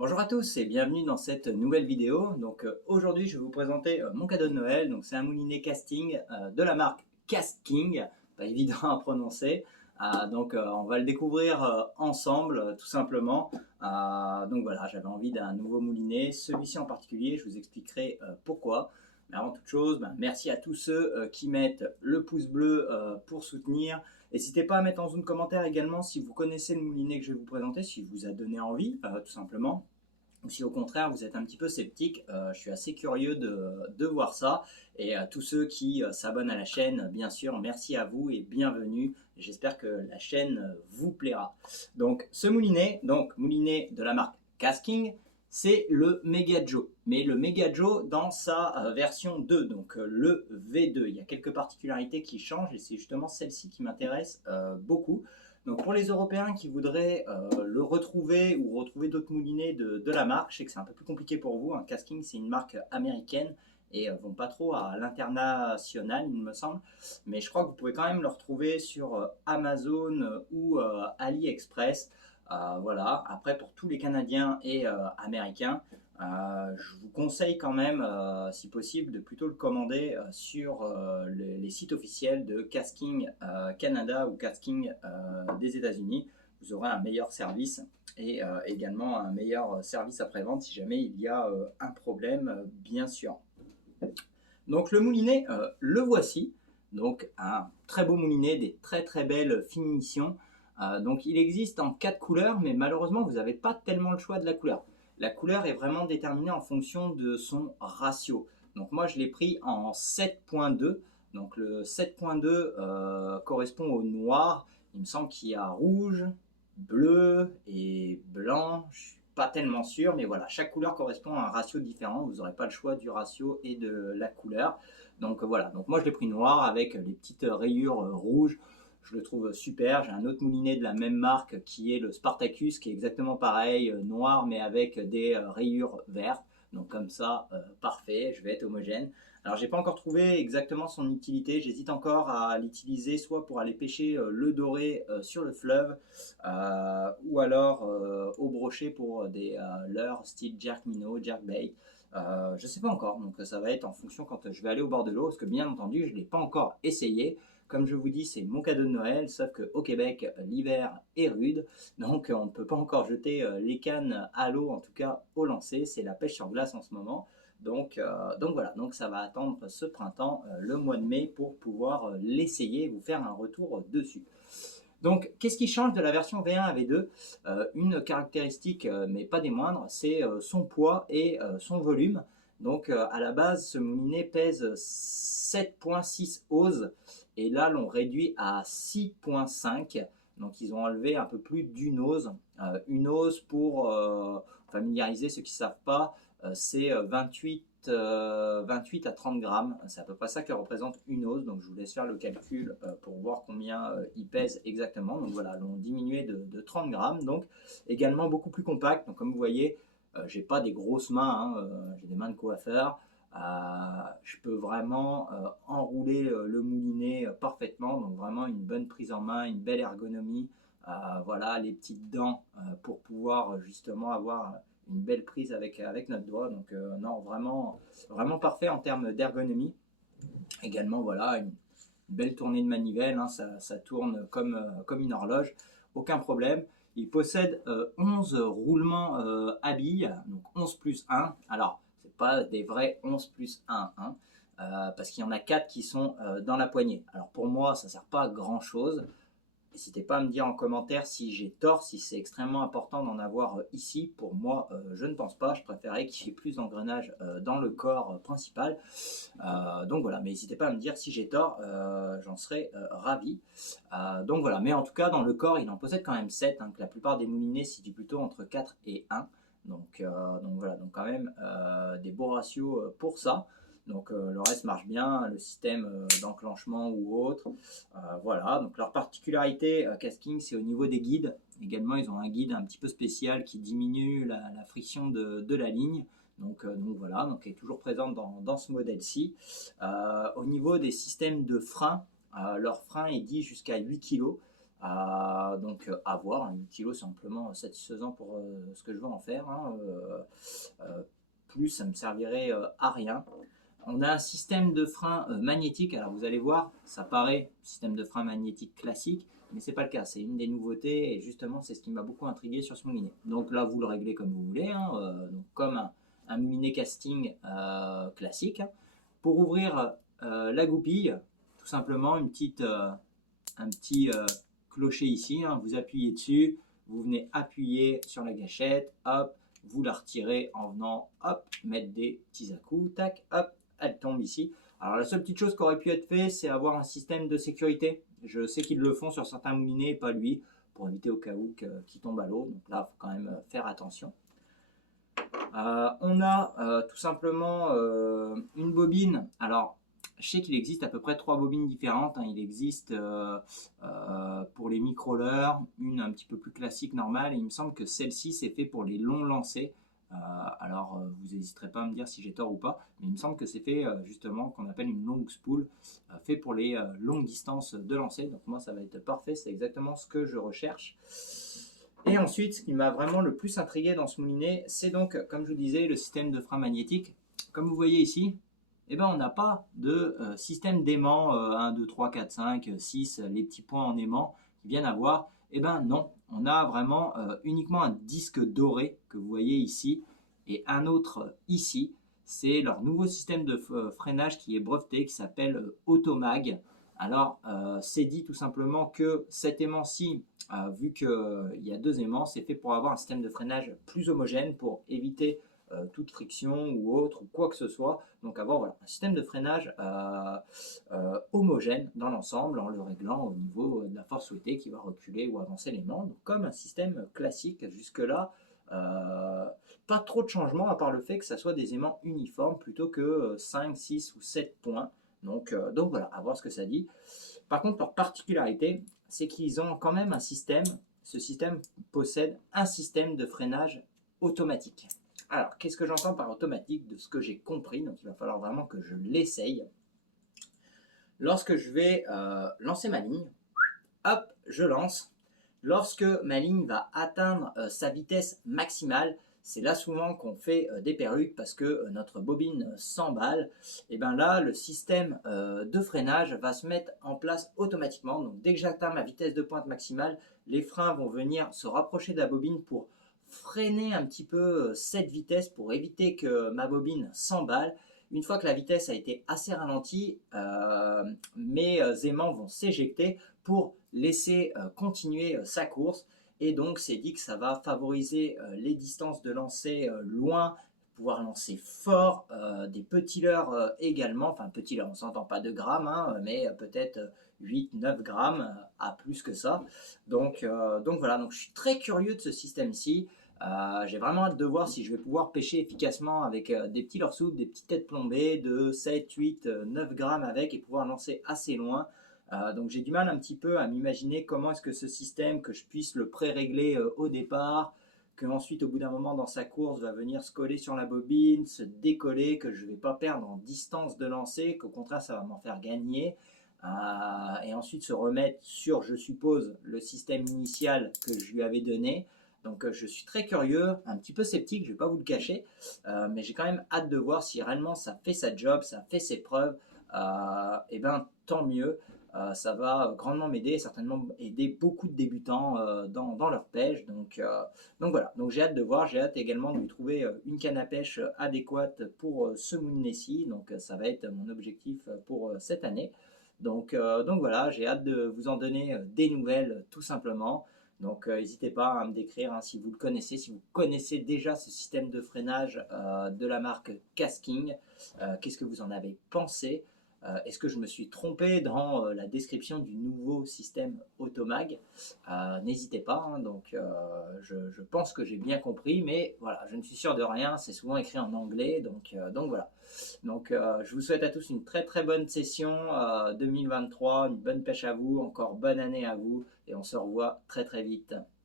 Bonjour à tous et bienvenue dans cette nouvelle vidéo. Aujourd'hui je vais vous présenter mon cadeau de Noël. Donc c'est un moulinet casting de la marque Castking, pas évident à prononcer. On va le découvrir ensemble tout simplement. Donc voilà, j'avais envie d'un nouveau moulinet, celui-ci en particulier, je vous expliquerai pourquoi. Mais avant toute chose, merci à tous ceux qui mettent le pouce bleu pour soutenir. N'hésitez pas à mettre en zone commentaire également si vous connaissez le moulinet que je vais vous présenter, si vous a donné envie, tout simplement. Ou si au contraire vous êtes un petit peu sceptique, je suis assez curieux de voir ça. Et tous ceux qui s'abonnent à la chaîne, bien sûr, merci à vous et bienvenue. J'espère que la chaîne vous plaira. Donc ce moulinet, moulinet de la marque Casking, c'est le Mega Joe. Mais le Mega Joe dans sa version 2, donc le V2. Il y a quelques particularités qui changent et c'est justement celle-ci qui m'intéresse beaucoup. Donc pour les Européens qui voudraient le retrouver ou retrouver d'autres moulinets de la marque, je sais que c'est un peu plus compliqué pour vous. Casking, c'est une marque américaine et vont pas trop à l'international, il me semble. Mais je crois que vous pouvez quand même le retrouver sur Amazon ou AliExpress. Voilà. Après, pour tous les Canadiens et Américains, je vous conseille quand même, si possible, de plutôt le commander sur les sites officiels de Casking Canada ou Casking des États-Unis. Vous aurez un meilleur service et également un meilleur service après-vente si jamais il y a un problème, bien sûr. Donc le moulinet, le voici. Donc un très beau moulinet, des très très belles finitions. Donc il existe en 4 couleurs, mais malheureusement vous n'avez pas tellement le choix de la couleur. La couleur est vraiment déterminée en fonction de son ratio. Donc moi je l'ai pris en 7.2. Donc le 7.2 correspond au noir. Il me semble qu'il y a rouge, bleu et blanc. Je suis pas tellement sûr, mais voilà, chaque couleur correspond à un ratio différent. Vous n'aurez pas le choix du ratio et de la couleur. Donc voilà, donc moi je l'ai pris noir avec les petites rayures rouges. Je le trouve super. J'ai un autre moulinet de la même marque qui est le Spartacus, qui est exactement pareil, noir mais avec des rayures vertes. Donc comme ça, parfait, je vais être homogène. Alors j'ai pas encore trouvé exactement son utilité, j'hésite encore à l'utiliser soit pour aller pêcher le doré sur le fleuve, ou alors au brochet pour des leurres style jerk minnow, jerkbait. Je ne sais pas encore, donc ça va être en fonction quand je vais aller au bord de l'eau, parce que bien entendu je ne l'ai pas encore essayé. Comme je vous dis, c'est mon cadeau de Noël, sauf qu'au Québec, l'hiver est rude, donc on ne peut pas encore jeter les cannes à l'eau, en tout cas au lancer, c'est la pêche sur glace en ce moment. Donc voilà, donc ça va attendre ce printemps, le mois de mai, pour pouvoir l'essayer et vous faire un retour dessus. Donc, qu'est-ce qui change de la version V1 à V2? Une caractéristique, mais pas des moindres, c'est son poids et son volume. Donc, à la base, ce moulinet pèse 7,6 oses et là, l'on réduit à 6,5. Donc, ils ont enlevé un peu plus d'une ose. Une ose, pour familiariser ceux qui ne savent pas, c'est 28 à 30 grammes. C'est à peu près ça que représente une ose. Donc je vous laisse faire le calcul pour voir combien il pèse exactement. Donc voilà, l'on diminué de 30 grammes. Donc également beaucoup plus compact. Donc comme vous voyez, j'ai pas des grosses mains, j'ai des mains de coiffeur. Je peux vraiment enrouler le moulinet parfaitement. Donc vraiment une bonne prise en main, une belle ergonomie. Voilà, les petites dents pour pouvoir justement avoir une belle prise avec notre doigt. Donc non, vraiment, vraiment parfait en termes d'ergonomie. Également, voilà, une belle tournée de manivelle, ça tourne comme une horloge, aucun problème. Il possède 11 roulements à billes, donc 11 plus 1. Alors, c'est pas des vrais 11 plus 1, parce qu'il y en a 4 qui sont dans la poignée. Alors pour moi, ça ne sert pas à grand chose. N'hésitez pas à me dire en commentaire si j'ai tort, si c'est extrêmement important d'en avoir ici. Pour moi, je ne pense pas. Je préférais qu'il y ait plus d'engrenages dans le corps principal. Donc voilà, mais n'hésitez pas à me dire si j'ai tort, j'en serais ravi. Donc voilà, mais en tout cas, dans le corps, il en possède quand même 7. Que la plupart des moulinets se situent plutôt entre 4 et 1. Donc voilà, donc quand même des beaux ratios pour ça. Donc le reste marche bien, le système d'enclenchement ou autre. Voilà, donc leur particularité Casking, c'est au niveau des guides. Également, ils ont un guide un petit peu spécial qui diminue la friction de la ligne. Donc voilà, donc elle est toujours présente dans ce modèle-ci. Au niveau des systèmes de frein, leur frein est dit jusqu'à 8 kg. Donc à voir, 8 kg c'est amplement satisfaisant pour ce que je veux en faire, hein. Plus ça me servirait à rien. On a un système de frein magnétique. Alors vous allez voir, ça paraît système de frein magnétique classique, mais c'est pas le cas. C'est une des nouveautés et justement c'est ce qui m'a beaucoup intrigué sur ce moulinet. Donc là vous le réglez comme vous voulez, hein, donc comme un moulinet casting classique, hein. Pour ouvrir la goupille, tout simplement un petit clocher ici, hein. Vous appuyez dessus, vous venez appuyer sur la gâchette, hop, vous la retirez en venant, hop, mettre des petits à-coups, tac, hop, elle tombe ici. Alors la seule petite chose qui aurait pu être fait, c'est avoir un système de sécurité. Je sais qu'ils le font sur certains moulinets, pas lui, pour éviter au cas où qu'il tombe à l'eau. Donc là, il faut quand même faire attention. On a tout simplement une bobine. Alors, je sais qu'il existe à peu près 3 bobines différentes, hein. Il existe pour les micro-rollers, une un petit peu plus classique, normale, et il me semble que celle-ci, c'est fait pour les longs lancers. Alors, vous n'hésiterez pas à me dire si j'ai tort ou pas, mais il me semble que c'est fait justement, qu'on appelle une long spool, fait pour les longues distances de lancer. Donc moi, ça va être parfait, c'est exactement ce que je recherche. Et ensuite, ce qui m'a vraiment le plus intrigué dans ce moulinet, c'est donc, comme je vous disais, le système de frein magnétique. Comme vous voyez ici, eh ben, on n'a pas de système d'aimant 1, 2, 3, 4, 5, 6, les petits points en aimant qui viennent à voir. Eh ben non, on a vraiment uniquement un disque doré que vous voyez ici et un autre ici. C'est leur nouveau système de freinage qui est breveté, qui s'appelle Automag. Alors, c'est dit tout simplement que cet aimant-ci, vu qu'il y a 2 aimants, c'est fait pour avoir un système de freinage plus homogène, pour éviter toute friction ou autre, ou quoi que ce soit. Donc avoir voilà, un système de freinage homogène dans l'ensemble, en le réglant au niveau de la force souhaitée qui va reculer ou avancer l'aimant. Donc comme un système classique jusque-là. Pas trop de changements à part le fait que ça soit des aimants uniformes plutôt que 5, 6 ou 7 points. Donc voilà, à voir ce que ça dit. Par contre, leur particularité, c'est qu'ils ont quand même un système. Ce système possède un système de freinage automatique. Alors, qu'est-ce que j'entends par automatique de ce que j'ai compris? Donc, il va falloir vraiment que je l'essaye. Lorsque je vais lancer ma ligne, hop, je lance. Lorsque ma ligne va atteindre sa vitesse maximale, c'est là souvent qu'on fait des perruques parce que notre bobine s'emballe. Et bien là, le système de freinage va se mettre en place automatiquement. Donc dès que j'atteins ma vitesse de pointe maximale, les freins vont venir se rapprocher de la bobine pour freiner un petit peu cette vitesse pour éviter que ma bobine s'emballe. Une fois que la vitesse a été assez ralentie, mes aimants vont s'éjecter pour laisser continuer sa course. Et donc, c'est dit que ça va favoriser les distances de lancer loin, pouvoir lancer fort, des petits leurres également. Enfin, petits leurres, on s'entend pas de grammes, hein, mais peut-être 8-9 grammes à plus que ça. Donc voilà, donc je suis très curieux de ce système-ci. J'ai vraiment hâte de voir si je vais pouvoir pêcher efficacement avec des petits leurres souples, des petites têtes plombées de 7, 8, 9 grammes avec et pouvoir lancer assez loin. Donc j'ai du mal un petit peu à m'imaginer comment est-ce que ce système, que je puisse le pré-régler au départ, que ensuite au bout d'un moment dans sa course va venir se coller sur la bobine, se décoller, que je ne vais pas perdre en distance de lancer, qu'au contraire ça va m'en faire gagner. Et ensuite se remettre sur, je suppose, le système initial que je lui avais donné. Donc je suis très curieux, un petit peu sceptique, je ne vais pas vous le cacher, mais j'ai quand même hâte de voir si réellement ça fait sa job, ça fait ses preuves. Et ben tant mieux. Ça va grandement m'aider et certainement aider beaucoup de débutants dans leur pêche. Donc voilà, donc j'ai hâte de voir, j'ai hâte également de lui trouver une canne à pêche adéquate pour ce moulinet-ci. Donc ça va être mon objectif pour cette année. Donc voilà, j'ai hâte de vous en donner des nouvelles tout simplement. Donc n'hésitez pas à me décrire hein, si vous le connaissez, si vous connaissez déjà ce système de freinage de la marque Kasking. Qu'est-ce que vous en avez pensé? Est-ce que je me suis trompé dans la description du nouveau système Automag? N'hésitez pas, hein, donc je pense que j'ai bien compris, mais voilà, je ne suis sûr de rien, c'est souvent écrit en anglais, donc voilà. Donc je vous souhaite à tous une très très bonne session 2023, une bonne pêche à vous, encore bonne année à vous, et on se revoit très très vite.